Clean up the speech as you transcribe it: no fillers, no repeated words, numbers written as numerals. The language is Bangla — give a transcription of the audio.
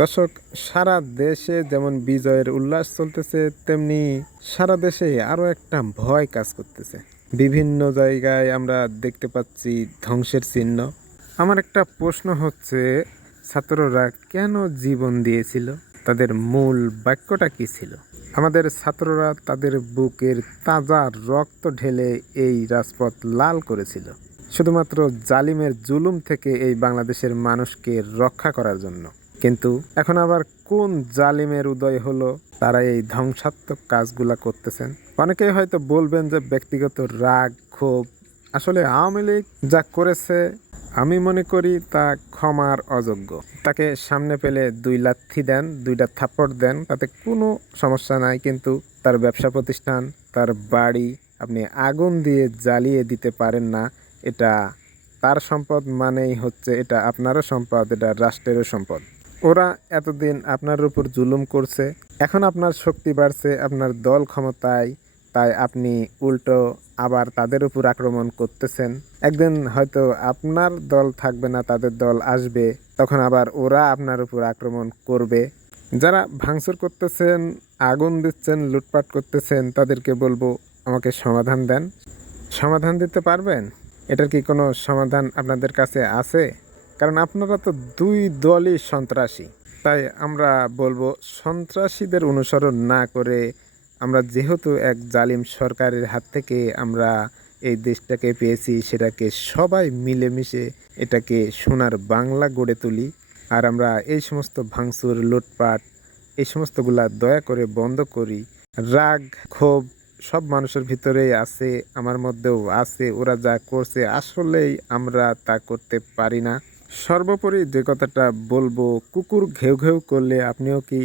দর্শক, সারা দেশে যেমন বিজয়ের উল্লাস চলতেছে, তেমনি সারা দেশে আরো একটা ভয় কাজ করতেছে। বিভিন্ন জায়গায় আমরা দেখতে পাচ্ছি ধ্বংসের চিহ্ন। আমার একটা প্রশ্ন হচ্ছে, ছাত্ররা কেন জীবন দিয়েছিল? তাদের মূল বাক্যটা কি ছিল? আমাদের ছাত্ররা তাদের বুকের তাজা রক্ত ঢেলে এই রাজপথ লাল করেছিল, শুধুমাত্র জালিমের জুলুম থেকে এই বাংলাদেশের মানুষকে রক্ষা করার জন্য। কিন্তু এখন আবার কোন জালিমের উদয় হলো, তারা এই ধ্বংসাত্মক কাজগুলা করতেছেন? অনেকেই হয়তো বলবেন যে ব্যক্তিগত রাগ, ক্ষোভ। আসলে আওয়ামী লীগ যা করেছে, আমি মনে করি তা ক্ষমার অযোগ্য। তাকে সামনে পেলে 2 লাথি দেন, 2টা থাপ্পড় দেন, তাতে কোনো সমস্যা নাই। কিন্তু তার ব্যবসা প্রতিষ্ঠান, তার বাড়ি আপনি আগুন দিয়ে জ্বালিয়ে দিতে পারেন না। এটা তার সম্পদ, মানেই হচ্ছে এটা আপনারও সম্পদ, এটা রাষ্ট্রেরও সম্পদ। ওরা এতদিন আপনার উপর জুলুম করছে, এখন আপনার শক্তি বাড়ছে, আপনার দল ক্ষমতায়, তাই আপনি উল্টো আবার তাদের উপর আক্রমণ করতেছেন। একদিন হয়তো আপনার দল থাকবে না, তাদের দল আসবে, তখন আবার ওরা আপনার উপর আক্রমণ করবে। যারা ভাঙচুর করতেছেন, আগুন দিচ্ছেন, লুটপাট করতেছেন, তাদেরকে বলবো আমাকে সমাধান দেন। সমাধান দিতে পারবেন? এটার কি কোনো সমাধান আপনাদের কাছে আছে? কারণ আপনারা তো দুই দলই সন্ত্রাসী। তাই আমরা বলবো, সন্ত্রাসীদের অনুসরণ না করে, আমরা যেহেতু এক জালিম সরকারের হাত থেকে আমরা এই দেশটাকে পেয়েছি, সেটাকে সবাই মিলেমিশে এটাকে সোনার বাংলা গড়ে তুলি। আর আমরা এই সমস্ত ভাঙচুর, লুটপাট, এই সমস্তগুলা দয়া করে বন্ধ করি। রাগ, ক্ষোভ সব মানুষের ভিতরেই আছে, আমার মধ্যেও আছে। ওরা যা করছে আসলেই আমরা তা করতে পারি না। সর্বোপরি যে কথাটা বলবো, কুকুর ঘেউ ঘেউ করলে আপনিও কি